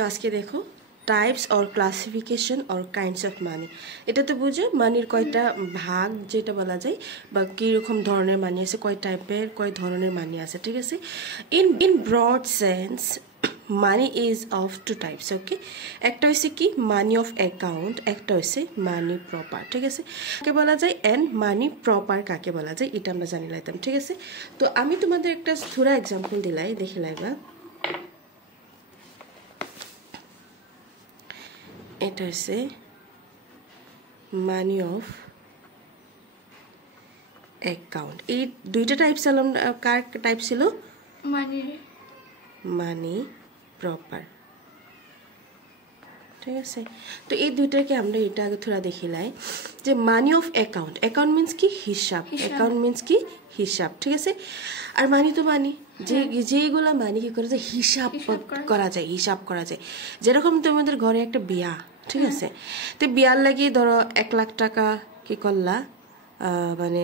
তো আজকে দেখো types or classification or kinds of money. এটা তো বুঝো মানির কয়টা ভাগ যেটা বলা যায় বা কীরকম ধরনের মানি আছে, কয় টাইপের কয় ধরনের মানি আছে, ঠিক আছে। In broad sense money is of two types, okay. একটা হচ্ছে কি মানি অফ অ্যাকাউন্ট, একটা হচ্ছে মানি প্রপার, ঠিক আছে। কাকে বলা যায় অ্যান্ড মানি প্রপার কাকে বলা যায় এটা আমরা জানি লাইতাম, ঠিক আছে। তো আমি তোমাদের একটা থোড়া এক্সাম্পল দিলাই, দেখে লাইবা। এটা হচ্ছে মানি অফ অ্যাকাউন্ট। এই দুইটা টাইপ ছিল, কার টাইপ ছিল? মানি প্রপার, ঠিক আছে। তো এই দুইটাকে আমরা এটা আগে থোড়া দেখিলাই যে মানি অফ অ্যাকাউন্ট, অ্যাকাউন্ট মিন্স কি হিসাব, অ্যাকাউন্ট মিন্স কি হিসাব, ঠিক আছে। আর মানি তো মানি যেগুলা মানি কি করা যায় হিসাব করা যায়, হিসাব করা যায়। যেরকম তোমাদের ঘরে একটা বিয়া, ঠিক আছে, তো বিয়ার লাগি ধরো 1 লাখ টাকা কি করলা, মানে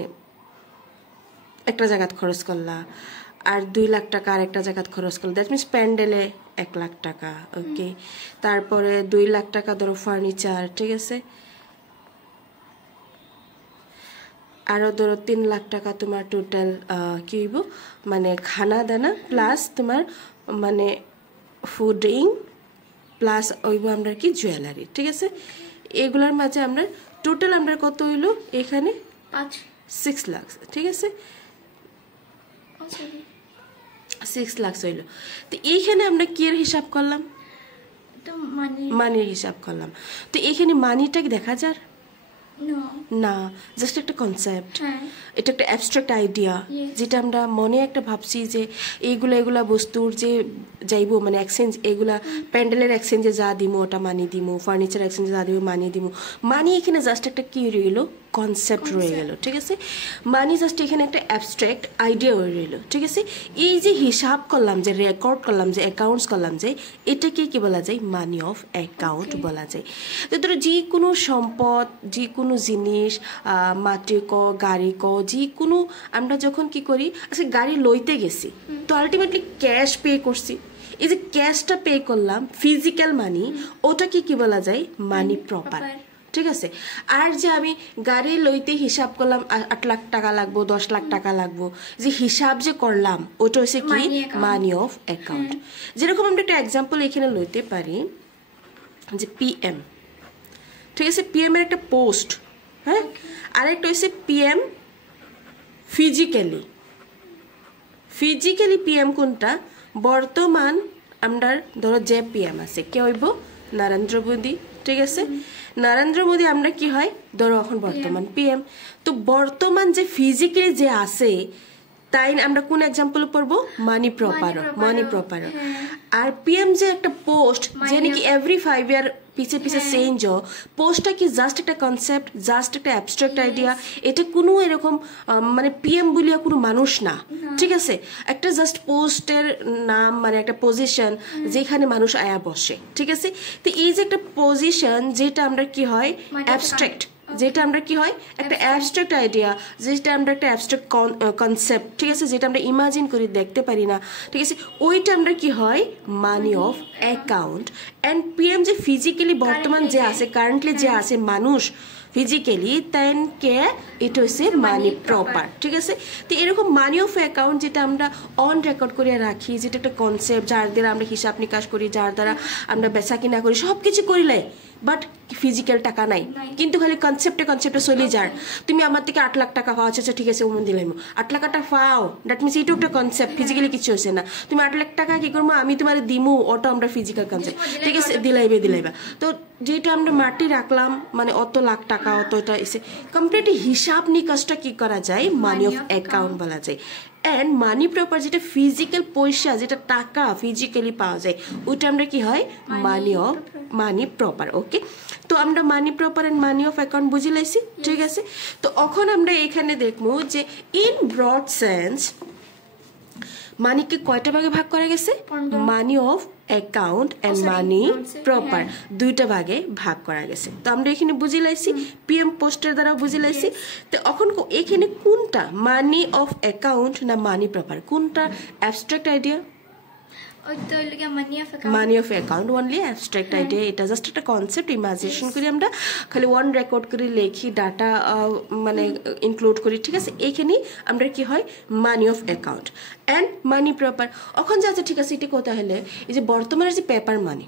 একটা জায়গাত খরচ করলা, আর 2 লাখ টাকা আর একটা জায়গাত খরচ করলা, দ্যাট মিনস প্যান্ডেলে 1 লাখ টাকা, ওকে। তারপরে 2 লাখ টাকা ধরো ফার্নিচার, ঠিক আছে। আরও ধরো 3 লাখ টাকা তোমার টোটাল কি হইব মানে খানা দানা প্লাস তোমার মানে ফুডিং প্লাস হইব আমরা কি জুয়েলারি, ঠিক আছে। এগুলার মাঝে আমরা টোটাল আমরা কত হইলো এখানে 6 লাখ, ঠিক আছে, 6 লাখ হইল। তো এইখানে আমরা কি এর হিসাব করলাম? মানির হিসাব করলাম। তো এইখানে মানিটা কি দেখা যায় না, জাস্ট একটা কনসেপ্ট, এটা একটা অ্যাবস্ট্রাক্ট আইডিয়া, যেটা আমরা মনে একটা ভাবছি যে এইগুলা বস্তুর যে যাইব মানে এক্সচেঞ্জ, এগুলা প্যান্ডেলের এক্সচেঞ্জে যা দিমু ওটা মানি দিমু, ফার্নিচার এক্সচেঞ্জে যা দিব মানি দিমু। মানি এখানে জাস্ট একটা কি রইল, কনসেপ্ট রয়ে গেল, ঠিক আছে। মানি জাস্ট এখানে একটা অ্যাবস্ট্রাক্ট আইডিয়া হয়ে রইল, ঠিক আছে। এই যে হিসাব করলাম, যে রেকর্ড করলাম, যে অ্যাকাউন্টস করলাম, যে এটাকে কি বলা যায়? মানি অফ অ্যাকাউন্ট বলা যায়। তো ধরো যে কোনো সম্পদ, যে কোনো জিনিস, মাটি ক গাড়ি ক যে কোনো, আমরা যখন কি করি আচ্ছা গাড়ি লইতে গেছি তো আলটিমেটলি ক্যাশ পে করছি, এই যে ক্যাশটা পে করলাম ফিজিক্যাল মানি, ওটাকে কি বলা যায়? মানি প্রপার, ঠিক আছে। আর যে আমি গাড়ি লইতে হিসাব করলাম 8 লাখ টাকা লাগবো, 10 লাখ টাকা লাগবো, যে হিসাব যে করলাম ওটা হচ্ছে কি? Money of account. যেরকম আমরা একটা এক্সাম্পল এখানে লইতে পারি যে পিএম, ঠিক আছে, পিএম এর একটা পোস্ট, হ্যাঁ। আরেকটা হচ্ছে পিএম ফিজিক্যালি পিএম কোনটা? বর্তমান আমরা ধরো যে পিএম আছে কে হইব? নরেন্দ্র মোদী, ঠিক আছে। নরেন্দ্র মোদী আমরা কি হয় ধরো এখন বর্তমান পিএম। তো বর্তমান যে ফিজিক্যালি যে আছে তাই আমরা কোন এক্সাম্পল পড়বো? মানি প্রপার, মানি প্রপার। আর পিএম যে একটা পোস্ট যে নাকি এভরি 5 ইয়ার পিছে পিছে চেঞ্জ, পোস্টটা কি জাস্ট একটা কনসেপ্ট, জাস্ট একটা অ্যাবস্ট্রাক্ট আইডিয়া। এটা কোনো এরকম মানে পিএম বলিয়া কোনো মানুষ না, ঠিক আছে। একটা জাস্ট পোস্টের নাম, মানে একটা পজিশন যেখানে মানুষ আয়া বসে, ঠিক আছে। তো এই যে একটা পজিশন যেটা আমরা কি হয় অ্যাবস্ট্রাক্ট, যেটা আমরা কি হয় একটা অ্যাবস্ট্রাক্ট আইডিয়া, যেটা আমরা একটা অ্যাবস্ট্রাক্ট কনসেপ্ট, ঠিক আছে, যেটা আমরা ইমাজিন করে দেখতে পারি না, ঠিক আছে, ওইটা আমরা কি হয় money of account. And PM যে ফিজিক্যালি বর্তমান যে আছে, কারেন্টলি যে আছে মানুষ ফিজিক্যালি, তেন কে এটা হচ্ছে মানি প্রপার, ঠিক আছে। তো এরকম মানি অফ অ্যাকাউন্ট যেটা আমরা অন রেকর্ড করে রাখি, যেটা একটা কনসেপ্ট, যার দ্বারা আমরা হিসাব নিকাশ করি, যার দ্বারা আমরা বেচা কিনা করি, সব কিছু করিলে বাট ফিজিক্যাল টাকা নাই, কিন্তু খালি কনসেপ্টে চলে যার। তুমি আমার থেকে 8 লাখ টাকা পাও, আচ্ছা ঠিক আছে ওমন দিলাম 8 লাখ টাকা পাও, দ্যাট মিনস এইটাও একটা কনসেপ্ট, ফিজিক্যালি কিছু হয়েছে না। তুমি 8 লাখ টাকা কি করবো আমি তোমার দিমু, ওটা আমরা ফিজিক্যাল কনসেপ্ট, ঠিক আছে, দিলাইবা। তো যেটা আমরা মাটি রাখলাম মানে অত লাখ টাকা অতটা এসে কমপ্লিট হিসাব নিকাশটা কি করা যায়? মানি অফ অ্যাকাউন্ট বলা যায়। অ্যান্ড মানি প্রপার যেটা ফিজিক্যাল পয়সা, যেটা টাকা ফিজিক্যালি পাওয়া যায়, ওইটা আমরা কি হয় মানি প্রপার, ওকে। তো আমরা money proper and money of account বুঝে লাইছি, ঠিক আছে। তো এখন আমরা এখানে দেখবো যে ইন ব্রড সেন্স মানিকে কয়টা ভাগে ভাগ করা গেছে? Money of account and money proper দুইটা ভাগে ভাগ করা গেছে। তো আমরা এখানে বুঝে লাইছি, পিএম পোস্টের দ্বারা বুঝে লাইছি। তো এখন এখানে কোনটা মানি অফ অ্যাকাউন্ট না মানি প্রপার, কোনটা abstract idea? Money of account only abstract idea এটা জাস্ট একটা কনসেপ্ট ইমাজিনেশন করি আমরা খালি ওয়ান রেকর্ড করে লেখি ডাটা মানে ইনক্লুড করি ঠিক আছে এইখানে আমরা কি হয় money of account and money proper এখন যা ঠিক আছে এটা কথা হলে এই যে বর্তমানে যে পেপার মানি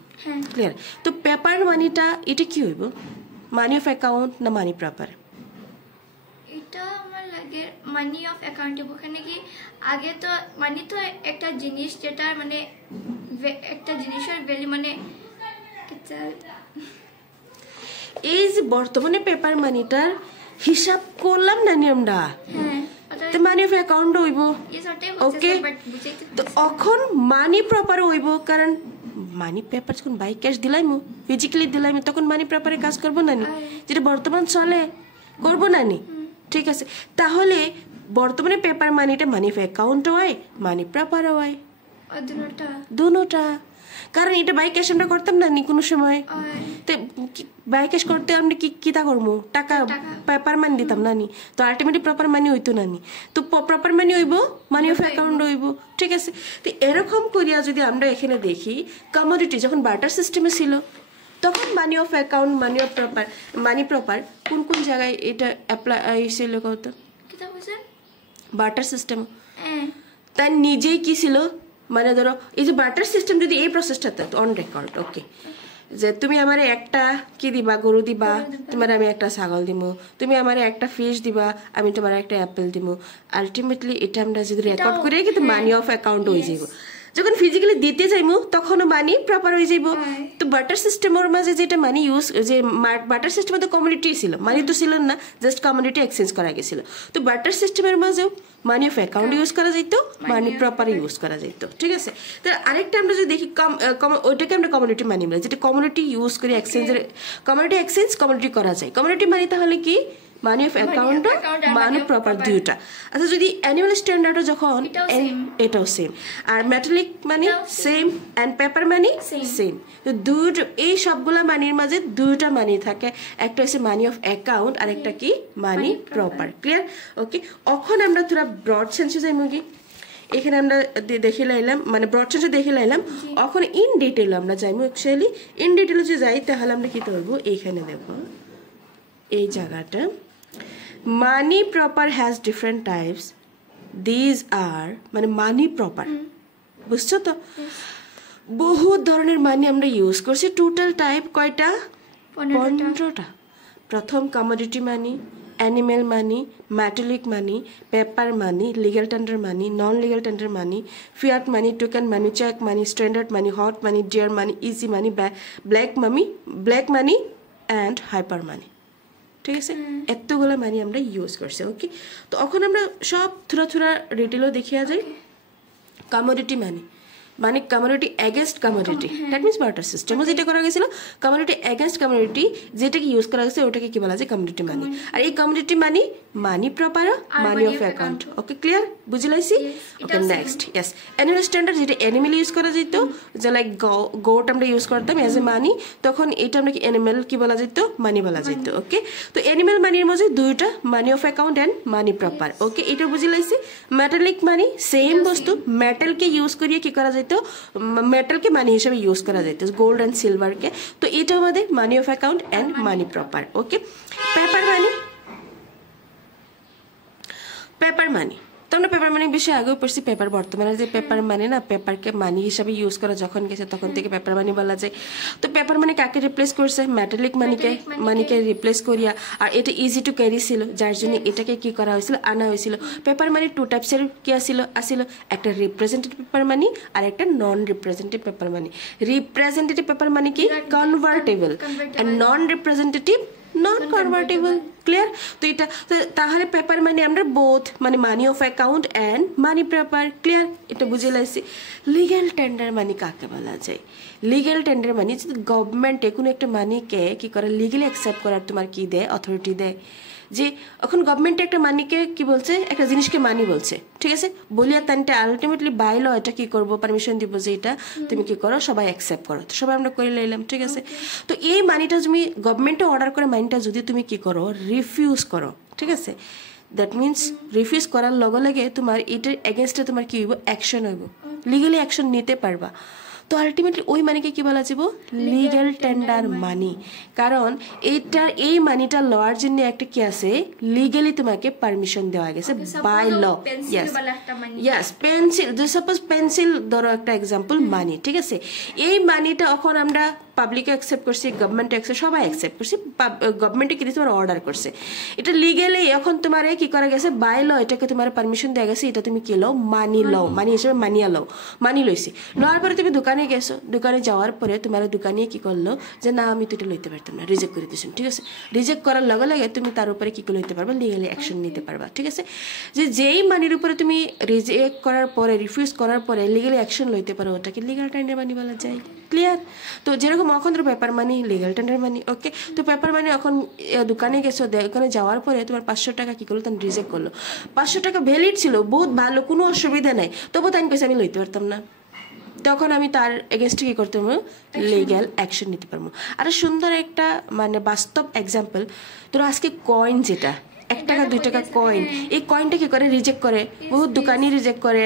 ক্লিয়ার তো পেপার মানিটা এটা কি হইব মানি অফ অ্যাকাউন্ট না মানি প্রপার এটা আমার লাগে মানি অফ অ্যাকাউন্ট ওখানে কি আগে তো মানি তো একটা জিনিস যেটা মানে একটা জিনিসের ভ্যালু মানে এই যে বর্তমানে পেপার মানিটার হিসাব করলাম না নিয়মটা তো মানি অফ অ্যাকাউন্ট হইব ওকে তো এখন মানি প্রপার হইব কারণ মানি পেপার যখন বাই ক্যাশ দিলাইমু ফিজিক্যালি দিলাইমু তখন মানি প্রপারে কাজ করবো নানি যেটা বর্তমান চলে করবো নানি ঠিক আছে তাহলে বর্তমানে পেপার মানিটা মানি অফ অ্যাকাউন্ট হয় মানি প্রপার হয় দুটোটা কারণ এটা বাই ক্যাশ আমরা করতাম না নি কোনো সময় তো বাই ক্যাশ করতে আমরা কিতা করবো টাকা পেপার মানি দিতাম না নি তো আলটিমেটলি প্রপার মানি হইতো না নি তো প্রপার মানি হইব মানি অফ অ্যাকাউন্ট হইব ঠিক আছে তো এরকম করিয়া যদি আমরা এখানে দেখি কমোডিটি যখন বার্টার সিস্টেমে ছিল তখন money of account money of proper money proper কোন কোন জায়গায় এটা অ্যাপ্লাই ছিল কত বার্টার সিস্টেম তাই নিজেই কি ছিল মানে ধরো এই যে বার্টার সিস্টেম যদি এই প্রসেসটা অন রেকর্ড ওকে যে তুমি আমারে একটা কি দিবা গরু দিবা তোমার আমি একটা ছাগল দিব তুমি আমারে একটা ফিশ দিবা আমি তোমার একটা অ্যাপেল দিব আলটিমেটলি এটা আমরা যদি রেকর্ড করে কিন্তু মানি অফ অ্যাকাউন্ট হয়ে যাইব যখন ফিজিক্যালি দিতে যাইমু তখনও মানি প্রপার হয়ে যাইব তো বাটার সিস্টেমের মাঝে যেটা মানি ইউজ যে বাটার সিস্টেমে তো কমিউনিটি ছিল মানি তো ছিল না জাস্ট কমিউনিটি এক্সচেঞ্জ করা গেছিল তো বাটার সিস্টেমের মাঝেও মানি অফ অ্যাকাউন্ট ইউজ করা যেত মানি প্রপার ইউজ করা যেত ঠিক আছে তো আরেকটা আমরা যদি দেখি ওইটাকে আমরা কমিউনিটি মানি বলি যেটা কমিউনিটি ইউজ করে এক্সচেঞ্জের কমিউনিটি এক্সচেঞ্জ কমিউনিটি করা যায় কমিউনিটি মানি তাহলে কি money of account money proper দুইটা আচ্ছা যদি অ্যানুয়াল স্ট্যান্ডার্ডও যখন এটাও সেম আর metallic money same and paper money same তো দুটো এই সবগুলা মানির মাঝে দুইটা মানি থাকে একটা হচ্ছে মানি অফ অ্যাকাউন্ট আর একটা কি মানি প্রপার ক্লিয়ার ওকে এখন আমরা থোড়া ব্রড সেন্সে যাই মুগি এখানে আমরা দেখে লাইলাম মানে ব্রড সেন্সে দেখে লাইলাম এখন ইন ডিটেল আমরা যাইমু অ্যাকচুয়ালি ইন ডিটেলে যদি যাই তাহলে আমরা কি করবো এইখানে দেখো এই জায়গাটা money proper has different types these আর মানে মানি প্রপার বুঝছো তো বহু ধরনের মানি আমরা ইউজ করছি টোটাল টাইপ কয়টা 15টা প্রথম commodity money animal money metallic money paper money legal tender money non legal tender money fiat money token money cheque money standard money hot money dear money easy money black money and hyper money ঠিক আছে এতগুলো মানি আমরা use করছি ওকে তো এখন আমরা সব থোড়া থোড়া ডিটেলও দেখিয়া যাই কমোডিটি মানি মানে community against community that means barter সিস্টেমও যেটা করা গেছিল কমিউনিটি এগেনস্ট কমিউনিটি যেটাকে ইউজ করা গেছে ওটাকে কি বলা যায় কমিউনিটি মানি আর এই community money money proper money of account okay clear বুঝলাইছি okay next yes annual standard যেটা অ্যানিমেল ইউজ করা যেত যে লাইক গোট আমরা ইউজ করতাম অ্যাজ এ মানি তখন এটা আমরা কি অ্যানিমেল কি বলা যেত মানি বলা যেত ওকে তো অ্যানিমেল মানির মধ্যে দুইটা money of account and money proper okay এটা বুঝলাইছি মেটালিক মানি সেম বস্তু মেটালকে ইউজ করিয়ে কি করা যেত মেটালকে মানি হিসেবে ইউজ করা যেত গোল্ড অ্যান্ড সিলভারকে তো এটা আমাদের money of account and money proper okay paper money তো আমরা পেপার মানির বিষয়ে আগেও পড়ছি পেপার বর্তমানে যে পেপার মানি না পেপারকে মানি হিসাবে ইউজ করা যখন গেছে তখন থেকে পেপার মানি বলা যায় তো পেপার মানি কাকে রিপ্লেস করছে মেটালিক মানিকে রিপ্লেস করিয়া আর এটা ইজি টু ক্যারি ছিল যার জন্য এটাকে কি করা হয়েছিল আনা হয়েছিল পেপার মানি টু টাইপসের কি আসিল একটা রিপ্রেজেন্টেটিভ পেপার মানি আর একটা non representative paper money representative paper money কি convertible and non representative non convertible clear তো এটা তাহলে পেপার মানি আমরা বোথ মানে money of account and money proper clear এটা বুঝে লাইছি লিগ্যাল টেন্ডার মানি কাকে বলা যায় লিগ্যাল টেন্ডার মানি যদি গভর্নমেন্টে কোনো একটা মানিকে কি করে লিগ্যালি অ্যাকসেপ্ট করার তোমার কি দেয় অথরিটি দেয় যে এখন গভর্নমেন্টে একটা মানিকে কি বলছে একটা জিনিসকে মানি বলছে ঠিক আছে বলিয়া তানটা আলটিমেটলি বাইল এটা কি করবো পারমিশন দিব যে এটা তুমি কি করো সবাই অ্যাকসেপ্ট করো তো সবাই আমরা করে লাইলাম ঠিক আছে তো এই মানিটা তুমি গভর্নমেন্টে অর্ডার করে মানিটা যদি তুমি কি করো রিফিউজ করো ঠিক আছে দ্যাট মিন্স রিফিউজ করার লগে লগে তোমার এটার এগেনস্টে তোমার কি হইব অ্যাকশন হইব লিগালি অ্যাকশন নিতে পারবা তো আলটিমেটলি ওই মানিকে কি বলা যাব লিগ্যাল টেন্ডার মানি কারণ এইটার এই মানিটা লওয়ার জন্য একটা কি আছে লিগ্যালি তোমাকে পারমিশন দেওয়া গেছে by law yes pencil suppose pencil ধরো একটা এক্সাম্পল মানি ঠিক আছে এই মানিটা এখন আমরা পাবলিকে অ্যাকসেপ্ট করছি গভর্নমেন্ট অ্যাকসেপ্ট সবাই অ্যাকসেপ্ট করছি গভর্নমেন্টে কি তোমার অর্ডার করছে এটা লিগ্যালি এখন তোমার কি করা গেছে বাই ল এটাকে তোমার পারমিশন দেওয়া গেছে এটা তুমি কি লও মানি লও মানি হিসেবে মানিয়া লও মানি লইছি লওয়ার পরে তুমি দোকানে গেছো দোকানে যাওয়ার পরে তোমার দোকানে কি করলো যে না আমি তো এটা লইতে পারতাম না রিজেক্ট করে দিয়েছেন ঠিক আছে রিজেক্ট করার লগে লগে তুমি তার উপরে কি লইতে পারবা লিগ্যালি অ্যাকশন নিতে পারবা ঠিক আছে যে যেই মানির উপরে তুমি রিজেক্ট করার পরে রিফিউজ করার পরে লিগ্যালি অ্যাকশন লইতে পারো ওটাকে লিগ্যাল টেন্ডার মানি বলা যায় ক্লিয়ার তো যেরকম এখন তো পেপার মানি লিগ্যাল টেন্ডার মানি ওকে তো পেপার মানি এখন দোকানে গেছো দোকানে যাওয়ার পরে তোমার 500 টাকা কি করলো তাই রিজেক্ট করলো 500 টাকা ভ্যালিড ছিল বহুত ভালো কোনো অসুবিধা নাই তবু তাই কইছে আমি লইতে পারতাম না তখন আমি তার এগেনস্টে কি করতে পারবো লিগ্যাল অ্যাকশন নিতে পারবো আর সুন্দর একটা মানে বাস্তব এক্সাম্পল তোর আজকে কয়েন যেটা 1 টাকা 2 টাকা কয়েন এই কয়েনটা কি করে রিজেক্ট করে বহুত দোকানি রিজেক্ট করে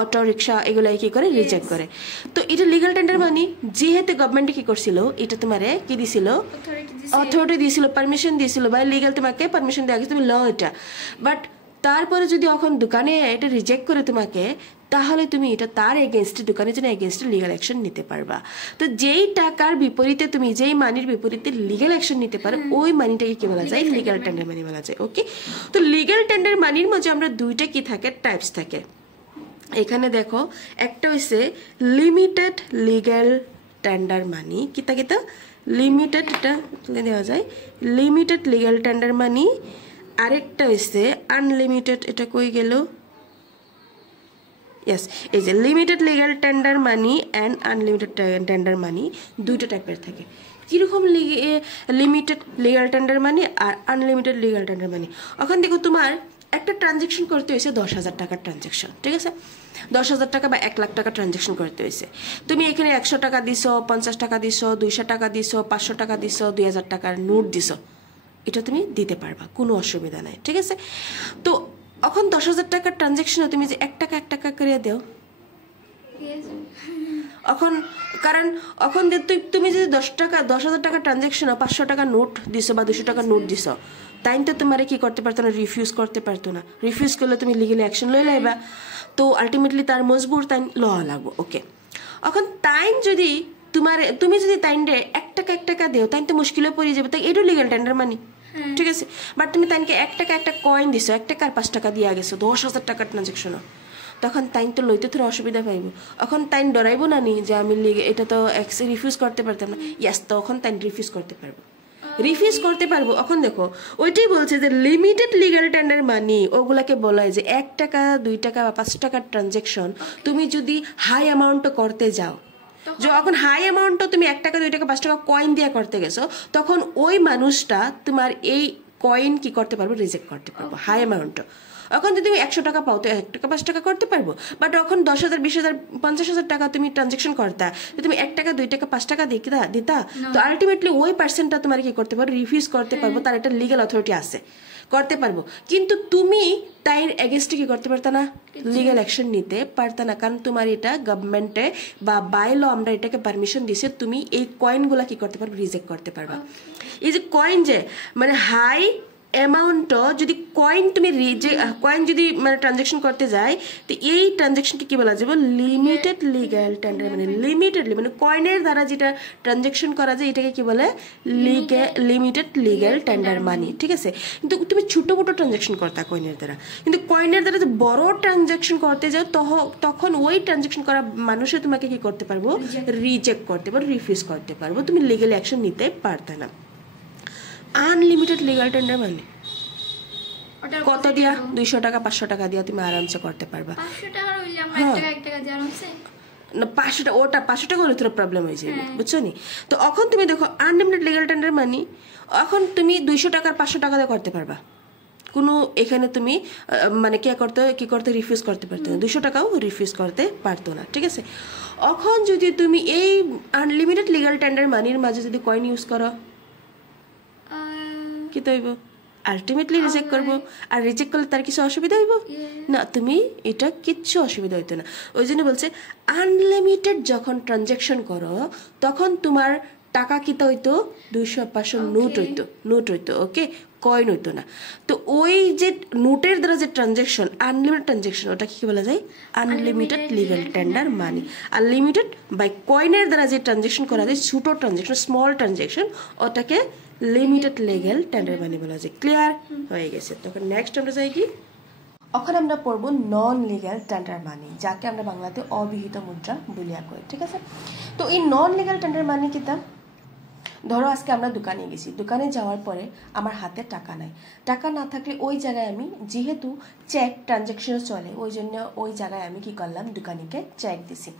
অটো রিক্সা এগুলাই কি করে রিজেক্ট করে তো এটা লিগ্যাল টেন্ডার মানি যেহেতু গভর্নমেন্ট কি করছিল এটা তোমারে কি দিছিল অথরিটি দিছিল পারমিশন দিছিল বা লিগ্যাল তোমাকে পারমিশন দেওয়া গেছে তুমি ল এটা বাট তারপরে যদি এখন দোকানে এটা রিজেক্ট করে তোমাকে তাহলে তুমি এটা তার এগেনস্টে দোকানের জন্য এগেনস্টে লিগ্যাল অ্যাকশন নিতে পারবা তো যেই টাকার বিপরীতে তুমি যেই মানির বিপরীতে লিগ্যাল অ্যাকশন নিতে পারো ওই মানিটাকে কি বলা যায় লিগ্যাল টেন্ডার মানি বলা যায় ওকে তো লিগ্যাল টেন্ডার মানির মধ্যে আমরা দুইটা কি থাকে টাইপস থাকে এখানে দেখো একটা হইছে লিমিটেড লিগ্যাল টেন্ডার মানি কিতা কিতা লিমিটেড এটা তুলে দেওয়া যায় লিমিটেড লিগ্যাল টেন্ডার মানি আরেকটা হইছে আনলিমিটেড এটা কই গেল yes এই যে limited legal tender money and unlimited tender money দুইটা টাইপের থাকে কিরকম লিমিটেড লিগ্যাল টেন্ডার মানি আর আনলিমিটেড লিগ্যাল টেন্ডার মানি এখন দেখো তোমার একটা ট্রানজাকশন করতে হয়েছে 10,000 টাকার ট্রানজাকশন ঠিক আছে 10,000 টাকা বা 1 লাখ টাকা ট্রানজাকশন করতে হয়েছে তুমি এখানে 100 টাকা দিছো 50 টাকা দিছো 200 টাকা দিছো 500 টাকা দিছো 2000 টাকার নোট দিছো এটা তুমি দিতে পারবা কোনো অসুবিধা নাই ঠিক আছে তো এখন 10,000 টাকার ট্রানজাকশনে তুমি যে 1 টাকা করে দাও এখন কারণ এখন যে তুমি যদি 10,000 টাকা ট্রানজাকশন 500 টাকা নোট দিছো বা 200 টাকা নোট দিছো তাই তো তোমারে কি করতে পারতো না রিফিউজ করতে পারতো না রিফিউজ করলে তুমি লিগ্যাল অ্যাকশন লই লাইবা তো আলটিমেটলি তার মজবুর তাই লওয়া লাগবো ওকে এখন টাইম যদি তুমি যদি তাইনরে 1 টাকা দেও তাই তো মুশকিলে পড়ে যাবে তাই এটাও লিগ্যাল টেন্ডার মানি ঠিক আছে বাট তুমি তাইনকে 1 টাকা একটা কয়েন দিছো 1 টাকার 5 টাকা দিয়া গেছো 10,000 টাকার ট্রানজাকশন তখন তাইন তো লইতে তোর অসুবিধা পাইব এখন তাইন ডরাইবো না নি যে আমি এটা তো রিফিউজ করতে পারতাম না ইয়াস তখন তাইন রিফিউজ করতে পারবো রিফিউজ করতে পারবো এখন দেখো ওইটাই বলছে যে লিমিটেড লিগ্যাল টেন্ডার মানি ওগুলাকে বলা হয় যে 1 টাকা 2 টাকা বা 5 টাকার ট্রানজাকশন তুমি যদি হাই অ্যামাউন্ট করতে যাও যখন হাই অ্যামাউন্ট তুমি 1 টাকা 2 টাকা 5 টাকা কয়েন দিয়ে করতে গেছো তখন ওই মানুষটা তোমার এই কয়েন কি করতে পারবো রিজেক্ট করতে পারবো হাই অ্যামাউন্ট এখন যদি তুমি 100 টাকা পাও তো 1 টাকা 5 টাকা করতে পারবো বাট এখন 10,000 20,000 50,000 টাকা তুমি ট্রানজাকশন করতা তুমি 1 টাকা 2 টাকা 5 টাকা দিতা তো আলটিমেটলি ওই পার্সনটা তোমার কি করতে পারবো রিফিউজ করতে পারবো তার একটা লিগ্যাল অথরিটি আছে করতে পারবো কিন্তু তুমি তাই এগেনস্টে কি করতে পারতা না লিগ্যাল অ্যাকশন নিতে পারতা না কারণ তোমার এটা গভর্নমেন্টে বা বাই ল আমরা এটাকে পারমিশন দিছে তুমি এই কয়েনগুলা কি করতে পারবে রিজেক্ট করতে পারবা এই যে কয়েন যে মানে হাই অ্যামাউন্ট যদি কয়েন তুমি কয়েন যদি মানে ট্রানজাকশন করতে যায় তো এই ট্রানজাকশনকে কি বলা যাবে লিমিটেড লিগ্যাল টেন্ডার মানে লিমিটেডলি মানে কয়েনের দ্বারা যেটা ট্রানজাকশন করা যায় এটাকে কি বলে লিমিটেড লিগ্যাল টেন্ডার মানি ঠিক আছে কিন্তু তুমি ছোট ছোট ট্রানজাকশন করতা কয়েনের দ্বারা কিন্তু কয়েনের দ্বারা যে বড় ট্রানজাকশন করতে যাও তখন ওই ট্রানজাকশন করা মানুষে তোমাকে কি করতে পারবো রিজেক্ট করতে পারবো রিফিউজ করতে পারবো তুমি লিগ্যাল অ্যাকশন নিতে পারতা না আনলিমিটেড লিগ্যাল টেন্ডার মানে কত দিয়া 200 টাকা 500 টাকা দিয়া তুমি আরামসে করতে পারবা 500 টাকা হইলে আমার 1 টাকা দিয়ে আরামসে না 500 টাকা ওটা 500 টাকা হলে তোর প্রবলেম হয়ে যাবে বুঝছো নি তো এখন তুমি দেখো আনলিমিটেড লিগ্যাল টেন্ডার মানি এখন তুমি 200 টাকার 500 টাকা দিয়ে করতে পারবা কোনো এখানে তুমি মানে কি করতে রিফিউজ করতে পারতো না 200 টাকাও রিফিউজ করতে পারতো না ঠিক আছে এখন যদি তুমি এই আনলিমিটেড লিগ্যাল টেন্ডার মানির মাঝে যদি কয়েন ইউজ করো কি তৈব আলটিমেটলি রিজেক্ট করবো আর রিজেক্ট করলে তার কিছু অসুবিধা হইব না তুমি এটা কিচ্ছু অসুবিধা হইতো না ওই জন্য বলছে আনলিমিটেড যখন ট্রানজ্যাকশন করো তখন তোমার টাকা কিতা হইতো 200% নোট হইতো ওকে কয়েন হইতো না তো ওই যে নোটের দ্বারা যে ট্রানজ্যাকশন আনলিমিটেড ট্রানজ্যাকশন ওটা কি বলা যায় unlimited legal tender money unlimited by কয়েনের দ্বারা যে ট্রানজ্যাকশন করা যায় ছোট ট্রানজ্যাকশন স্মল ট্রানজ্যাকশন ওটাকে লিমিটেড লিগ্যাল টেন্ডার মানি বলা যায় ক্লিয়ার হয়ে গেছে তখন নেক্সট আমরা যাই কি এখন আমরা পড়ব নন লিগ্যাল টেন্ডার মানি যাকে আমরা বাংলাতে অবিহিত মুদ্রা বলিয়া কই ঠিক আছে তো এই নন লিগ্যাল টেন্ডার মানি কিতা ধরো আজকে আমরা দোকানে গেছি দোকানে যাওয়ার পরে আমার হাতে টাকা নাই টাকা না থাকলে ওই জায়গায় আমি যেহেতু চেক ট্রানজ্যাকশন চলে ওই জন্য ওই জায়গায় আমি কি করলাম দোকানিকে চেক দিছি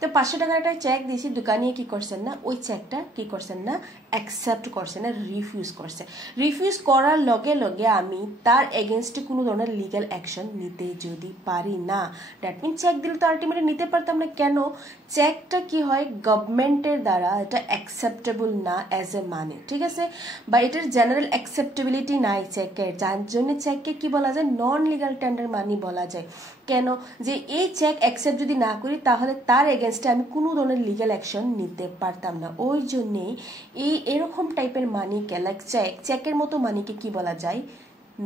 তো 500 টাকার একটা চেক দিয়েছি দোকানি কি করছেন না ওই চেকটা কি করছেন না অ্যাকসেপ্ট করছেন না রিফিউজ করছে রিফিউজ করার লগে লগে আমি তার এগেনস্টে কোনো ধরনের লিগ্যাল অ্যাকশন নিতে যদি পারি না দ্যাট মিন চেক দিলে তো আলটিমেটলি নিতে পারতাম না কেন চেকটা কি হয় গভর্নমেন্টের দ্বারা এটা অ্যাকসেপ্টেবল না অ্যাজ এ মানি ঠিক আছে বা এটার জেনারেল অ্যাকসেপ্টেবিলিটি নাই চেকের যার জন্য চেককে কি বলা যায় নন লিগ্যাল টেন্ডার মানি বলা যায় কেন যে এই চেক অ্যাকসেপ্ট যদি না করি তাহলে তার এগেনস্টে আমি কোনো ধরনের লিগ্যাল অ্যাকশন নিতে পারতাম না ওই জন্যেই এই এরকম টাইপের মানিকে লাইক চেকের মতো মানিকে কি বলা যায়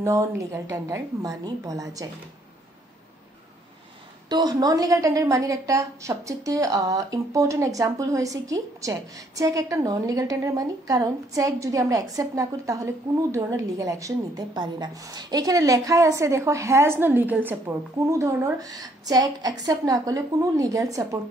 নন লিগ্যাল টেন্ডার মানি বলা যায় তো নন লিগ্যাল টেন্ডার মানির একটা সবচেয়ে ইম্পর্টেন্ট এক্সাম্পল হয়েছে কি চেক একটা নন লিগ্যাল টেন্ডার মানি কারণ চেক যদি আমরা অ্যাকসেপ্ট না করি তাহলে কোনো ধরনের লিগ্যাল অ্যাকশন নিতে পারি না এখানে লেখাই আছে দেখো হ্যাজ নো লিগ্যাল সাপোর্ট কোনো ধরনের চেক অ্যাকসেপ্ট না করলে কোনো লিগ্যাল সাপোর্ট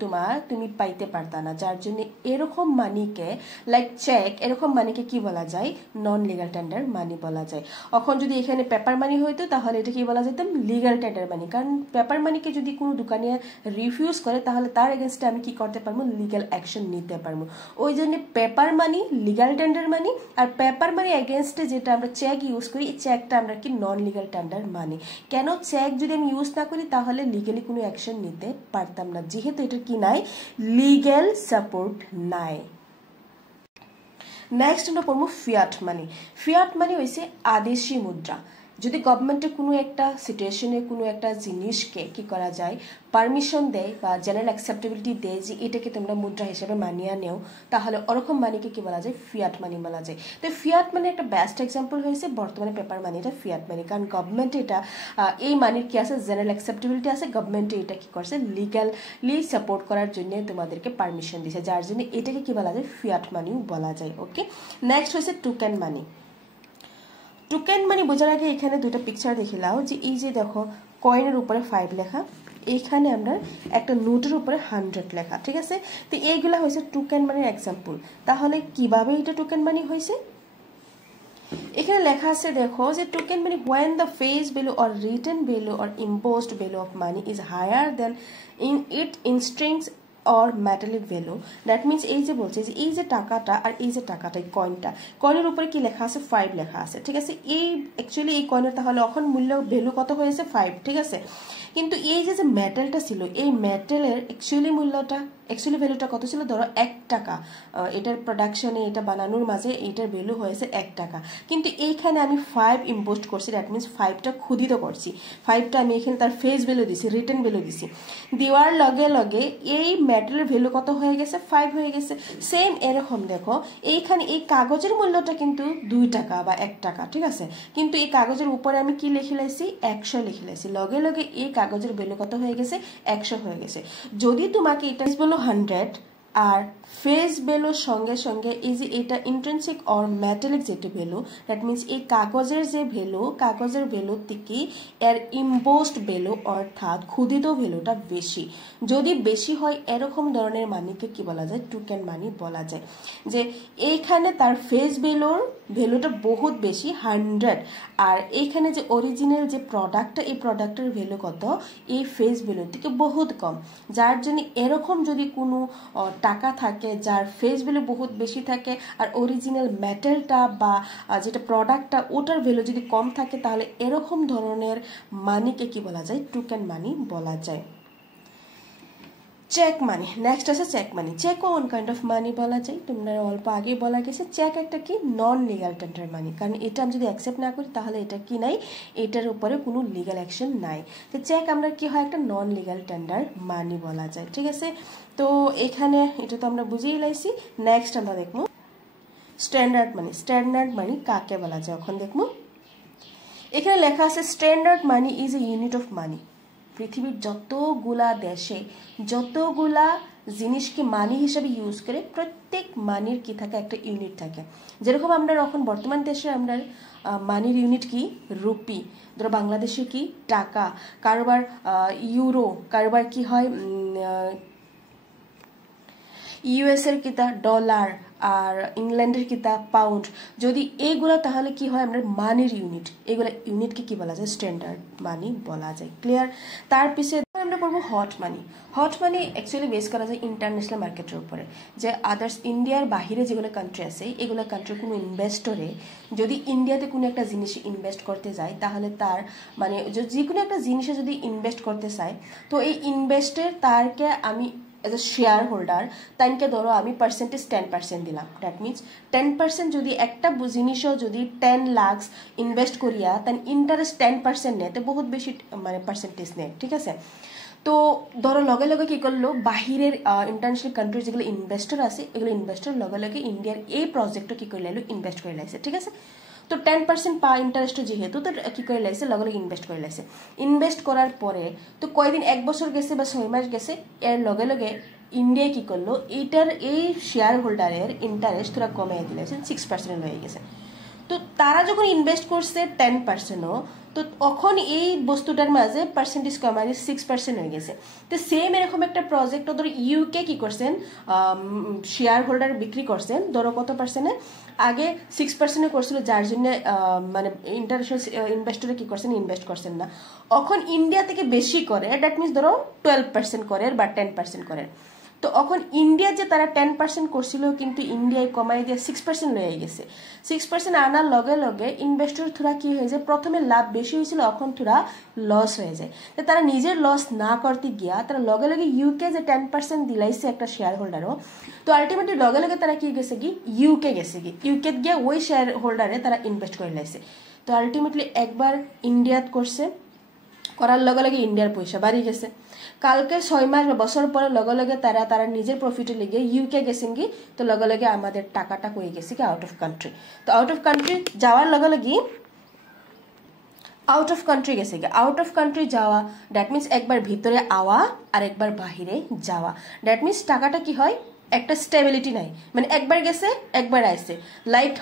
তুমি পাইতে পারতা না যার জন্য এরকম মানিকে লাইক চেক এরকম মানিকে কি বলা যায় নন লিগ্যাল টেন্ডার মানি বলা যায় এখন যদি এখানে পেপার মানি হইতো তাহলে এটা কি বলা যেত লিগ্যাল টেন্ডার মানি কারণ পেপার মানিকে যদি কোনো দোকানে রিফিউজ করে তাহলে তার এগেনস্টে আমি কি করতে পারবো লিগ্যাল অ্যাকশন নিতে পারবো ওই জন্য paper money legal tender money আর পেপার মানি এগেনস্টে যেটা আমরা চেক ইউজ করি এই চেকটা আমরা কি নন লিগ্যাল টেন্ডার মানি কেন চেক যদি আমি ইউজ না করি তাহলে লিগ্যালি কোনো অ্যাকশন নিতে পারতাম না যেহেতু এটা কি নাই লিগ্যাল সাপোর্ট নাই নেক্সট আমরা পড়বো ফিয়াট মানি হয়েছে আদেশী মুদ্রা যদি গভর্নমেন্টে কোনো একটা সিচুয়েশনে কোনো একটা জিনিসকে কি করা যায় পারমিশন দেয় বা জেনারেল অ্যাকসেপ্টেবিলিটি দেয় যে এটাকে তোমরা মুদ্রা হিসেবে মানিয়ে নেও তাহলে ওরকম মানিকে কি বলা যায় ফিয়াট মানি বলা যায় তো ফিয়াট মানি একটা বেস্ট এক্সাম্পল হয়েছে বর্তমানে পেপার মানি এটা ফিয়াট মানি কারণ গভর্নমেন্টে এটা এই মানির কি আছে জেনারেল অ্যাকসেপ্টেবিলিটি আছে গভর্নমেন্টে এটা কি করছে লিগ্যালি সাপোর্ট করার জন্য তোমাদেরকে পারমিশন দিয়েছে যার জন্য এটাকে কি বলা যায় ফিয়াট মানিও বলা যায় ওকে নেক্সট হয়েছে টোকেন মানি টোকেন মানি বোঝার আগে এখানে দুটো পিকচার দেখে নাও যে এই যে দেখো কয়েনের উপরে 5 লেখা এইখানে আমরা একটা নোটের উপরে 100 লেখা ঠিক আছে তো এইগুলা হয়েছে টোকেন মানির এক্সাম্পল তাহলে কিভাবে এটা টোকেন মানি হয়েছে এখানে লেখা আছে দেখো যে token money when the face value or written value or imposed value of money is higher than in it in strings or metallic value that means এই যে বলছে যে এই যে টাকাটা আর এই যে টাকাটা কয়েনটা কয়েনের উপরে কি লেখা আছে 5 লেখা আছে ঠিক আছে এই অ্যাকচুয়ালি এই কয়েনের তাহলে এখন মূল্য ভ্যালু কত হয়েছে 5 ঠিক আছে কিন্তু এই যে মেটালটা ছিল এই মেটালের অ্যাকচুয়ালি মূল্যটা অ্যাকচুয়ালি ভ্যালুটা কত ছিল ধরো 1 টাকা এটার প্রোডাকশনে এটা বানানোর মাঝে এটার ভ্যালু হয়েছে 1 টাকা কিন্তু এইখানে আমি 5 ইম্পোস্ট করছি দ্যাট মিন্স 5টা ক্ষুদিত করছি 5টা আমি এখানে তার ফেস ভ্যালু দিছি রিটার্ন ভ্যালু দিছি দেওয়ার লগে লগে এই মেটালের ভ্যালু কত হয়ে গেছে 5 হয়ে গেছে সেম এরকম দেখো এইখানে এই কাগজের মূল্যটা কিন্তু 2 টাকা বা 1 টাকা ঠিক আছে কিন্তু এই কাগজের উপরে আমি কি লিখে লাইছি 100 লিখে লাইছি লগে লগে এই কাগজের ভ্যালু কত হয়ে গেছে 100 হয়ে গেছে যদি তোমাকে এটা বলো 100 আর ফেস ভ্যালুর সঙ্গে সঙ্গে এই যে এটা ইন্ট্রিনসিক অর মেটালিক যেটা ভ্যালু দ্যাট মিন্স এই কাগজের যে ভ্যালু কাগজের ভ্যালু থেকে এর ইম্পোজড ভ্যালু অর্থাৎ ক্ষুদিত ভ্যালুটা বেশি যদি বেশি হয় এরকম ধরনের মানিকে কি বলা যায় টোকেন মানি বলা যায় যে এইখানে তার ফেস ভ্যালুটা বহুত বেশি 100 আর এইখানে যে অরিজিনাল যে প্রোডাক্টটা এই প্রোডাক্টের ভ্যালু কত এই ফেস ভ্যালু থেকে বহুত কম যার জন্য এরকম যদি কোনো টাকা থাকে যার ফেস ভ্যালু বহুত বেশি থাকে আর অরিজিনাল মেটালটা বা যেটা প্রোডাক্টটা ওটার ভ্যালু যদি কম থাকে তাহলে এরকম ধরনের মানিকে কি বলা যায় টোকেন মানি বলা যায় চেক মানি নেক্সট আছে cheque money cheque one kind of money বলা যায় তোমরা অল্প আগে বলা গেছে চেক একটা কি নন লিগাল টেন্ডার মানি কারণ এটা আমি যদি অ্যাকসেপ্ট না করি তাহলে এটা কি নাই এটার উপরে কোনো লিগাল অ্যাকশন নাই তো চেক আমরা কি হয় একটা নন লিগাল টেন্ডার মানি বলা যায় ঠিক আছে তো এখানে এটা তো আমরা বুঝেই লাইছি নেক্সট আমরা দেখবো স্ট্যান্ডার্ড মানি কাকে বলা যায় এখন দেখবো এখানে লেখা আছে standard money is a unit of money পৃথিবীর যতগুলা দেশে যতগুলা জিনিসকে মানি হিসেবে ইউজ করে প্রত্যেক মানির কি থাকে একটা ইউনিট থাকে যেরকম আমরা এখন বর্তমান দেশে আমরা মানির ইউনিট কি রুপি ধরো বাংলাদেশে কি টাকা কারোবার ইউরো কারোবার কি হয় ইউএস এর কিতা ডলার আর ইংল্যান্ডের কিতা পাউন্ড যদি এইগুলা তাহলে কি হয় আমরা মানির ইউনিট এগুলা ইউনিটকে কি বলা যায় স্ট্যান্ডার্ড মানি বলা যায় ক্লিয়ার তার পিছনে আমরা পড়বো হট মানি অ্যাকচুয়ালি বেস করা যায় ইন্টারন্যাশনাল মার্কেটের উপরে যে আদার্স ইন্ডিয়ার বাহিরে যেগুলো কান্ট্রি আছে এগুলো কান্ট্রির কোনো ইনভেস্টরে যদি ইন্ডিয়াতে কোনো একটা জিনিসে ইনভেস্ট করতে যায় তাহলে তার মানে যে কোনো একটা জিনিসে যদি ইনভেস্ট করতে চায় তো এই ইনভেস্টের তারকে আমি এজ এ শেয়ার হোল্ডার তাইনকে ধরো আমি পার্সেন্টেজ 10% দিলাম দ্যাট মিনস 10% যদি একটা জিনিসও যদি 10 লাখ ইনভেস্ট করিয়া তাই ইন্টারেস্ট 10% নেয় তো বহুত বেশি মানে পার্সেন্টেজ নেয় ঠিক আছে তো ধরো লগে লগে কি করলো বাহিরের ইন্টারন্যাশনাল কান্ট্রি যেগুলো ইনভেস্টর আছে এগুলো ইনভেস্টর লগে লগে ইন্ডিয়ার এই প্রজেক্টও কি করে লাইলো ইনভেস্ট করে লাইছে ঠিক আছে তো 10% পা ইন্টারেস্ট যেহেতু তো কি করে লাইছে লগে লগে ইনভেস্ট করে লাইছে ইনভেস্ট করার পরে তো কয়দিন এক বছর গেছে বা 6 মাস গেছে এর লগে লগে ইন্ডিয়া কি করলো এইটার এই শেয়ার হোল্ডারের ইন্টারেস্ট তোরা কমিয়ে দিলেছে 6% হয়ে গেছে তো তারা যখন ইনভেস্ট করছে 10%ও তো তখন এই বস্তুটার মাঝে পার্সেন্টেজ কমায় 6% হয়ে গেছে তো সেম এরকম একটা প্রজেক্ট ধরো ইউকে কি করছেন শেয়ার হোল্ডার বিক্রি করছেন ধরো কত পার্সেন্টে আগে 6% করছিল যার জন্য মানে ইন্টারন্যাশনাল ইনভেস্টরে কি করছেন ইনভেস্ট করছেন না এখন ইন্ডিয়া থেকে বেশি করে দ্যাট মিনস ধরো 12% করে বা 10% করে তো এখন ইন্ডিয়া যে তারা 10% করছিল কিন্তু ইন্ডিয়ায় কমাই দিয়ে 6% লয়ে গেছে 6% আনার লগে লগে ইনভেস্টর থোড়া কি হয়ে যায় প্রথমে লাভ বেশি হয়েছিল এখন থোড়া লস হয়ে যায় তো তারা নিজের লস না করতে গিয়া তারা লগে লগে ইউকে যে 10% দিলাইছে একটা শেয়ার হোল্ডারও তো আলটিমেটলি লগে লগে তারা কি গেছে কি ইউকে গিয়ে ওই শেয়ার হোল্ডারে তারা ইনভেস্ট করে লাইছে তো আলটিমেটলি একবার ইন্ডিয়াত করছে করার লগে লগে ইন্ডিয়ার পয়সা বাড়ি গেছে কালকে 6 মাস বা বছর পরে লগে লগে তারা নিজের প্রফিটে লেগে ইউকে গেছেন কি তো লগে লগে আমাদের টাকাটা কই গেছে কি আউট অফ কান্ট্রি তো আউট অফ কান্ট্রি যাওয়ার লগে লগে আউট অফ কান্ট্রি গেছে কি আউট অফ কান্ট্রি যাওয়া দ্যাট মিনস একবার ভিতরে আওয়া আর একবার বাহিরে যাওয়া দ্যাট মিনস টাকাটা কি হয় একটা স্টেবিলিটি নাই মানে একবার গেছে একবার আইছে লাইক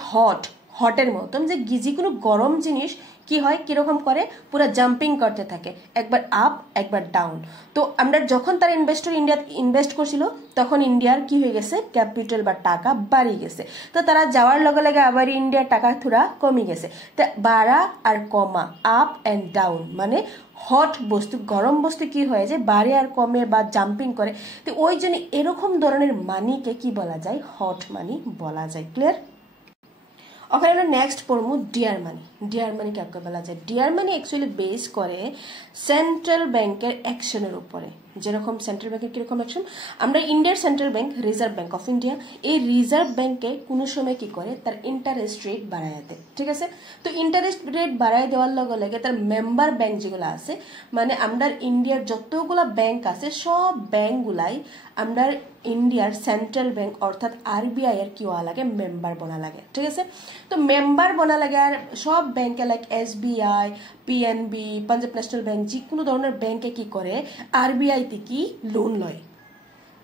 হটের মতন যে যে কোনো গরম জিনিস কি হয় কিরকম করে পুরো জাম্পিং করতে থাকে একবার আপ একবার ডাউন তো আমরা যখন তার ইনভেস্টর ইন্ডিয়া ইনভেস্ট করছিল তখন ইন্ডিয়ার কি হয়ে গেছে ক্যাপিটাল বা টাকা বাড়ি গেছে তো তারা যাওয়ার লগে লগে আবার ইন্ডিয়ার টাকা থোড়া কমে গেছে তো বাড়া আর কমা আপ অ্যান্ড ডাউন মানে হট বস্তু গরম বস্তু কি হয়ে যায় বাড়ে আর কমে বা জাম্পিং করে তো ওই জন্য এরকম ধরনের মানিকে কি বলা যায় হট মানি বলা যায় ক্লিয়ার ওখানে আমরা নেক্সট পড়বো ডিয়ার মানি কাকে বলা যায় ডিয়ার মানি অ্যাকচুয়ালি বেস করে সেন্ট্রাল ব্যাংকের অ্যাকশনের উপরে যেরকম সেন্ট্রাল ব্যাংকের কিরকম অ্যাকশন আমরা ইন্ডিয়ার central bank reserve bank of India এই রিজার্ভ ব্যাংকে কোনো সময় কি করে তার ইন্টারেস্ট রেট বাড়ায় দেয় ঠিক আছে তো ইন্টারেস্ট রেট বাড়ায় দেওয়ার লগে লগে তার মেম্বার ব্যাংক যেগুলো আছে মানে আমরা ইন্ডিয়ার যতগুলো ব্যাংক আছে সব ব্যাংকগুলাই আমরা ইন্ডিয়ার সেন্ট্রাল ব্যাংক অর্থাৎ আরবিআই এর কি হওয়া লাগে মেম্বার বনা লাগে ঠিক আছে তো মেম্বার বনা লাগে আর সব ব্যাংকে like SBI PNB Punjab national bank যে কোনো ধরনের ব্যাংকে কি করে আরবিআই থেকে লোন লয়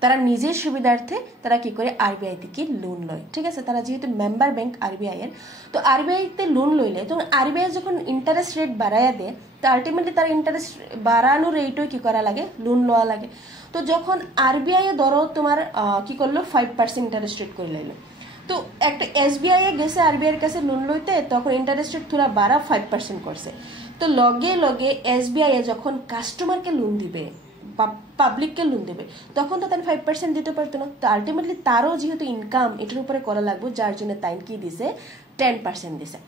তারা নিজের সুবিধার্থে তারা কি করে আরবিআই থেকে লোন লয় ঠিক আছে তারা যেহেতু মেম্বার ব্যাংক আরবিআই এর তো আরবিআই তে লোন লইলে তখন আরবিআই যখন ইন্টারেস্ট রেট বাড়াইয়া দেয় তো আলটিমেটলি তার ইন্টারেস্ট বাড়ানোর রেটও কি করা লাগে লোন লওয়া লাগে তো যখন আরবিআই এ ধরো তোমার কি করলো 5% ইন্টারেস্ট রেট করে লাইলো তো একটা এসবিআই এ গেছে আরবিআই এর কাছে লোন লইতে তখন ইন্টারেস্ট রেট থোড়া বাড়া 5% করছে তো লগে লগে এসবিআই এ যখন কাস্টমারকে লোন দিবে পাবলিককে লোন দেবে তখন তো তার 5% দিতে পারতো না তো আলটিমেটলি তারও যেহেতু ইনকাম এটার উপরে করা লাগবে যার জন্য তাই কি দিছে 10% দিছে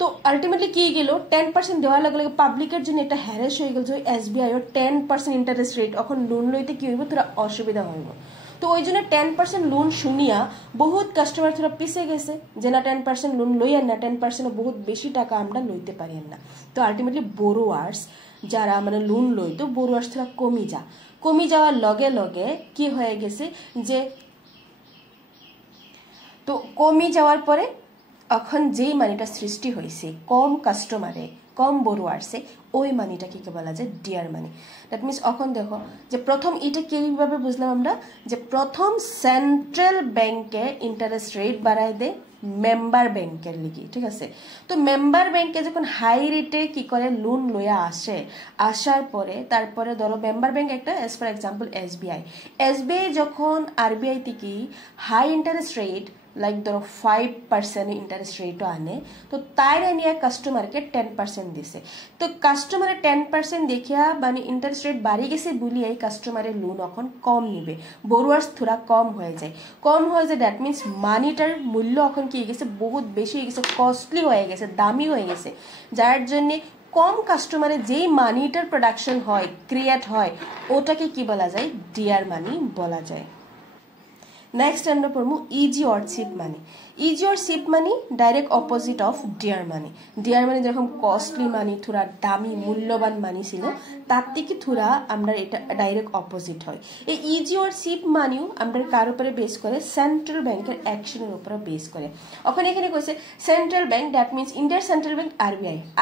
তো আলটিমেটলি কি গেল 10% দেওয়ার লগে লগে পাবলিকের জন্য এটা হ্যারেস হয়ে গেল যে SBI এর 10% ইন্টারেস্ট রেট এখন লোন লইতে কি হইব তোরা অসুবিধা হইব তো ওই জন্য 10% লোন শুনিয়া বহুত কাস্টমার তোরা পিছে গেছে যে না 10% লোন লইয়েন না 10% বহুত বেশি টাকা আমরা লইতে পারিয়েন না তো আলটিমেটলি বোরোয়ার্স যারা মানে লোন লইতো বোরোয়ার্স তোরা কমি যাওয়ার লগে লগে কি হয়ে গেছে যে তো কমি যাওয়ার পরে এখন যেই মানিটা সৃষ্টি হয়েছে কম কাস্টমারে কম বোরোয়ার্সে ওই মানিটাকে কি বলা যায় ডিয়ার মানি দ্যাট মিনস এখন দেখো যে প্রথম এটা কিভাবে বুঝলাম আমরা যে প্রথম সেন্ট্রাল ব্যাংকে ইন্টারেস্ট রেট বাড়ায় দেয় মেম্বার ব্যাংকের লিগে ঠিক আছে তো মেম্বার ব্যাংকে যখন হাই রেটে কি করে লোন লইয়া আসার পরে তারপরে ধরো মেম্বার ব্যাংক একটা এজ ফর এক্সাম্পল SBI যখন RBI থেকে হাই ইন্টারেস্ট রেট লাইক ধরো 5% ইন্টারেস্ট রেটও আনে তো তাই নিয়ে কাস্টমারকে 10% দিছে তো কাস্টমারে 10% দেখিয়া মানে ইন্টারেস্ট রেট বাড়ি গেছে বলিয়ে কাস্টমারের লোন এখন কম নিবে বোরোয়ার্স থোড়া কম হয়ে যায় দ্যাট মিনস মানিটার মূল্য এখন কি গেছে বহুত বেশি হয়ে গেছে কস্টলি হয়ে গেছে দামি হয়ে গেছে যার জন্য কম কাস্টমারে যেই মানিটার প্রোডাকশন হয় ক্রিয়েট হয় ওটাকে কি বলা যায় ডিয়ার মানি বলা যায় নেক্সট আমরা পড়বো easy or cheap money easy or cheap money direct opposite of dear money যেরকম কস্টলি মানি থোড়া দামি মূল্যবান মানি ছিল তার থেকে থোড়া আমরা এটা ডাইরেক্ট অপোজিট হয় এই ইজি অর চিপ মানিও আমরা কার উপরে বেস করে সেন্ট্রাল ব্যাংকের অ্যাকশনের উপরে বেস করে ওখানে এখানে কইছে সেন্ট্রাল ব্যাংক দ্যাট মিনস ইন্ডিয়ার সেন্ট্রাল ব্যাংক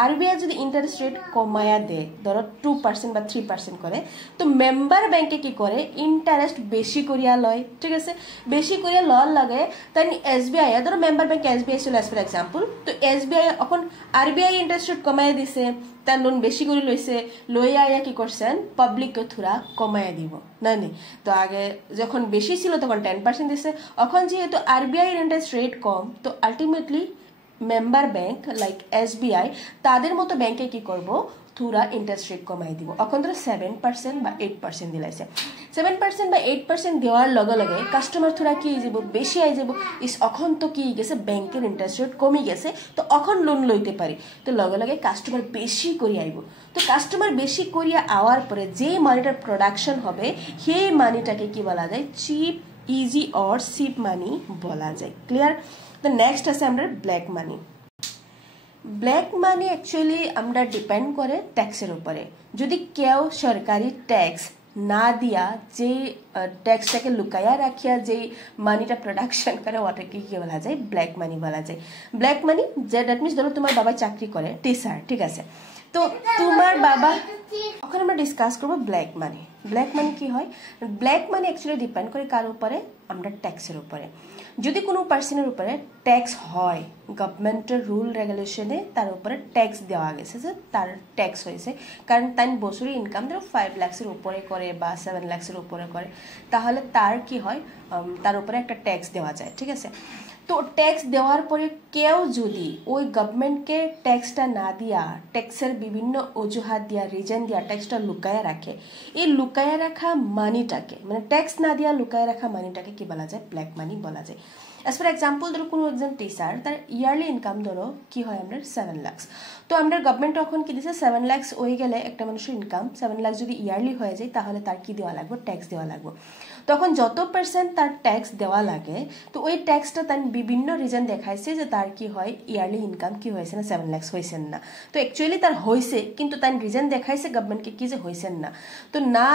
আরবিআই যদি ইন্টারেস্ট রেট কমায়া দেয় ধরো 2% বা 3% করে তো মেম্বার ব্যাংকে কি করে ইন্টারেস্ট বেশি করিয়া লয় ঠিক আছে বেশি করিয়া লওয়ার লাগে তাই SBI ধরো মেম্বার ব্যাংক SBI ছিল এজ ফর এক্সাম্পল তো SBI এখন RBI ইন্টারেস্ট রেট কমাইয়া দিছে তার লোন বেশি করে লইয়া কি করছেন পাবলিককে থোড়া কমাইয়া দিব না তো আগে যখন বেশি ছিল তখন 10% দিছে এখন যেহেতু RBI এর ইন্টারেস্ট রেট কম তো ultimately member bank like SBI তাদের মতো ব্যাংকে কি করব থোড়া ইন্টারেস্ট রেট কমাই দিব এখন ধরো 7% বা 8% দিলাইছে 7% বা 8% দেওয়ার লগে লগে কাস্টমার থোড়া কি যাব বেশি আই যাব এখন তো কি গেছে ব্যাংকের ইন্টারেস্ট রেট কমি গেছে তো এখন লোন লইতে পারি তো লগে লগে কাস্টমার বেশি করে আইব তো কাস্টমার বেশি করিয়া আওয়ার পরে যে মানিটার প্রোডাকশন হবে সেই মানিটাকে কি বলা যায় চিপ ইজি অর চিপ মানি বলা যায় ক্লিয়ার তো নেক্সট আছে আমরা ব্ল্যাক মানি অ্যাকচুয়ালি আমরা ডিপেন্ড করে ট্যাক্সের উপরে যদি কেউ সরকারি ট্যাক্স না দিয়া যে ট্যাক্সটাকে লুকাইয়া রাখিয়া যে মানিটা প্রোডাকশন করে ওটাকে কি বলা যায় ব্ল্যাক মানি বলা যায় ব্ল্যাক মানি যে দ্যাট মিনস ধরো তোমার বাবা চাকরি করে টিচার ঠিক আছে তো তোমার বাবা এখন আমরা ডিসকাস করবো ব্ল্যাক মানি কি হয় ব্ল্যাক মানি অ্যাকচুয়ালি ডিপেন্ড করে কার উপরে আমরা ট্যাক্সের উপরে যদি কোনো পার্সনের উপরে ট্যাক্স হয় গভর্নমেন্টের রুল রেগুলেশনে তার উপরে ট্যাক্স দেওয়া গেছে যে তার ট্যাক্স হয়েছে কারণ তার বছরে ইনকাম ধরো 5 লাখের উপরে করে বা 7 লাখের উপরে করে তাহলে তার কি হয় তার উপরে একটা ট্যাক্স দেওয়া যায় ঠিক আছে তো ট্যাক্স দেওয়ার পরে কেউ যদি ওই গভর্নমেন্টকে ট্যাক্সটা না দিয়া ট্যাক্সের বিভিন্ন অজুহাত দিয়া রিজন দিয়া ট্যাক্সটা লুকায়া রাখে এই লুকায়া রাখা মানিটাকে মানে ট্যাক্স না দিয়া লুকায়া রাখা মানিটাকে কি বলা যায় ব্ল্যাক মানি বলা যায় এজ ফর এক্সাম্পল ধরো কোনো একজন টিচার তার ইয়ারলি ইনকাম ধরো কি হয় আমরা 7 লাখ তো আমরা গভর্নমেন্ট তখন কি দিছে 7 লাখ হয়ে গেলে একটা মানুষের ইনকাম 7 লাখ যদি ইয়ারলি হয়ে যায় তাহলে তার কি দেওয়া লাগবে ট্যাক্স দেওয়া লাগবে তখন যত পার্সেন্ট তার ট্যাক্স দেওয়া লাগে তো ওই ট্যাক্সটা তার বিভিন্ন রিজন দেখাইছে যে তার কি হয় ইয়ারলি ইনকাম কি হয়েছে না 7 লাখ হয়েছে না তো অ্যাকচুয়ালি তার হয়েছে কিন্তু তার রিজন দেখাইছে গভর্নমেন্টকে কি যে হয়েছে না তো না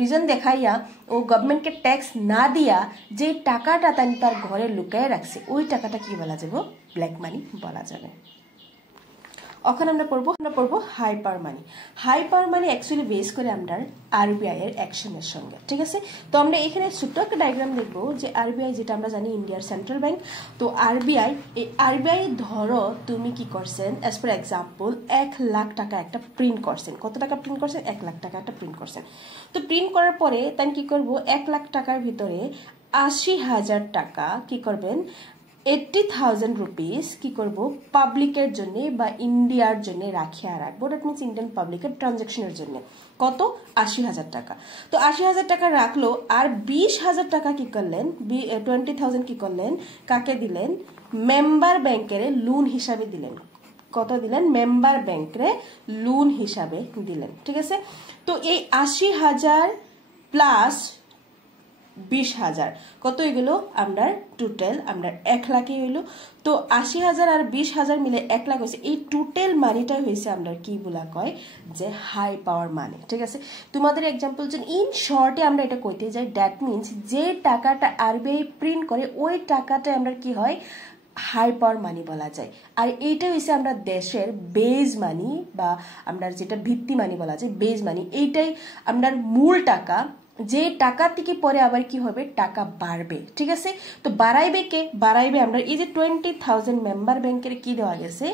রিজন দেখাইয়া ও গভর্নমেন্টকে ট্যাক্স না দিয়া যে টাকাটা তার ঘরে লুকায় রাখছে ওই টাকাটা কি বলা যাবে ব্ল্যাক মানি বলা যাবে ওখানে আমরা পড়বো হাইপার মানি অ্যাকচুয়ালি বেস করে আমরা আরবিআই এর অ্যাকশনের সঙ্গে ঠিক আছে তো আমরা এখানে ছোট্ট একটা ডায়াগ্রাম দেখবো যে আরবিআই যেটা আমরা জানি ইন্ডিয়ার সেন্ট্রাল ব্যাংক তো আরবিআই ধরো তুমি কি করছেন অ্যাজ ফর এক্সাম্পল 1 লাখ টাকা একটা প্রিন্ট করছেন কত টাকা প্রিন্ট করছেন 1 লাখ টাকা একটা প্রিন্ট করছেন তো প্রিন্ট করার পরে তাই কি করবো 1 লাখ টাকার ভিতরে 80,000 টাকা কি করবেন 80,000 রুপিস কি করব পাবলিকের জন্য বা ইন্ডিয়ার জন্য রাখবো দ্যাট মিনস ইন্ডিয়ান পাবলিকের ট্রানজাকশনের জন্য কত 80,000 টাকা তো 80,000 টাকা রাখলো আর 20,000 টাকা কি করলেন 20,000 কি করলেন কাকে দিলেন মেম্বার ব্যাংকের লোন হিসাবে দিলেন কত দিলেন মেম্বার ব্যাংকে লোন হিসাবে দিলেন ঠিক আছে তো এই ৮০,০০০ প্লাস ২০,০০০ কত এগুলো আমরা টোটাল আমরা ১ লাখই হইল তো ৮০,০০০ আর ২০,০০০ মিলে ১ লাখ হয়েছে এই টোটাল মানিটা হয়েছে আমরা কি বলা কয় যে হাই পাওয়ার মানি ঠিক আছে তোমাদের এক্সাম্পল যে ইন শর্টে আমরা এটা কইতে যাই দ্যাট মিনস যে টাকাটা আরবিআই প্রিন্ট করে ওই টাকাটা আমরা কি হয় হাই পাওয়ার মানি বলা যায় আর এইটা হইছে আমরা দেশের বেজ মানি বা আমরা যেটা ভিত্তি মানি বলা যায় বেজ মানি এইটাই আমরা মূল টাকা যে টাকা থেকে পরে আবার কি হবে টাকা বাড়বে ঠিক আছে তো বাড়াইবে আমরা এই যে 20,000 মেম্বার ব্যাংকের কি দেওয়া গেছে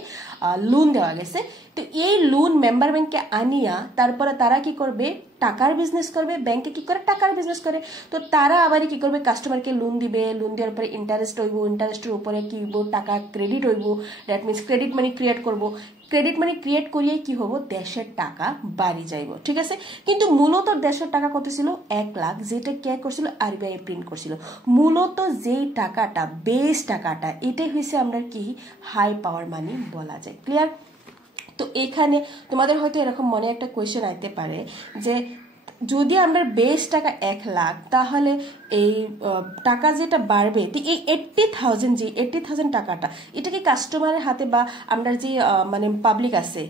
লোন দেওয়া গেছে তো এই লোন মেম্বার ব্যাংকে আনিয়া তারপরে তারা কি করবে টাকার বিজনেস করবে ব্যাংকে কি করে টাকার বিজনেস করে তো তারা আবার কি করবে কাস্টমারকে লোন দিবে লোন দেওয়ার পরে ইন্টারেস্ট হইব ইন্টারেস্টের উপরে কি হইব টাকা ক্রেডিট হইব that means credit money create করব ক্রেডিট মানি ক্রিয়েট করিয়ে কি হবো দেশের টাকা বাড়ি যাইব ঠিক আছে কিন্তু মূলত দেশের টাকা কত ছিল ১ লাখ যেটা কে করছিল আরবিআই প্রিন্ট করছিল মূলত যেই টাকাটা বেস টাকাটা এটাই হয়েছে আমরা কি হাই পাওয়ার মানি বলা যায় ক্লিয়ার তো এখানে তোমাদের হয়তো এরকম মনে একটা কোয়েশ্চেন আইতে পারে যে যদি আমরা বেস টাকা ১ লাখ তাহলে এই টাকা যেটা বাড়বে এই 80,000 যে 80,000 টাকাটা এটা কি কাস্টমারের হাতে বা আমরা যে মানে পাবলিক আছে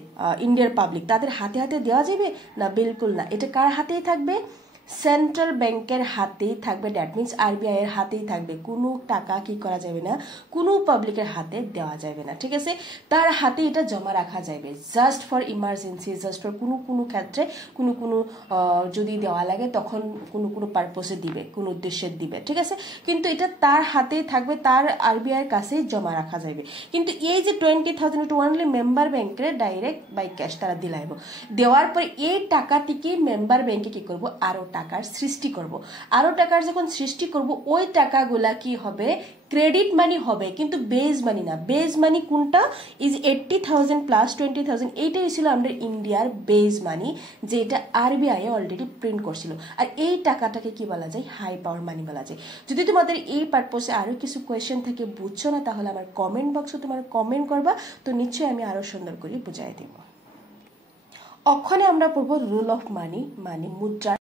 ইন্ডিয়ার পাবলিক তাদের হাতে হাতে দেওয়া যাবে না বিলকুল না এটা কার হাতেই থাকবে সেন্ট্রাল ব্যাংকের হাতেই থাকবে দ্যাট মিনস আরবিআই এর হাতেই থাকবে কোনো টাকা কি করা যাবে না কোনো পাবলিকের হাতে দেওয়া যাবে না ঠিক আছে তার হাতে এটা জমা রাখা যাবে just for emergency just for কোনো ক্ষেত্রে কোনো যদি দেওয়া লাগে তখন কোনো পারপোসে দিবে কোনো উদ্দেশ্যে দিবে ঠিক আছে কিন্তু এটা তার হাতেই থাকবে তার আরবিআই এর কাছেই জমা রাখা যাবে কিন্তু এই যে 20,000 টু অনলি মেম্বার ব্যাংকে ডাইরেক্ট বাই ক্যাশ তারা দিলাইব দেওয়ার পর এই টাকাটিকে মেম্বার ব্যাংকে কি করব আরো টাকার সৃষ্টি করব আরো টাকার যখন সৃষ্টি করব ওই টাকাগুলা কি হবে ক্রেডিট মানি হবে কিন্তু বেজ মানি না বেজ মানি কোনটা ইজ 80,000 প্লাস 20,000 এইটাই ছিল আমাদের ইন্ডিয়ার বেজ মানি যেটা আরবিআই অলরেডি প্রিন্ট করছিল আর এই টাকাটাকে কি বলা যায় হাই পাওয়ার মানি বলা যায় যদি তোমাদের এই পারপোসে আরো কিছু কোয়েশ্চেন থেকে বুঝছো না তাহলে আমার কমেন্ট বক্সে তোমার কমেন্ট করবা তো নিশ্চয়ই আমি আরো সুন্দর করে বুঝাই দেব ওখানে আমরা পড়ব রুল অফ মানি মানে মুদ্রা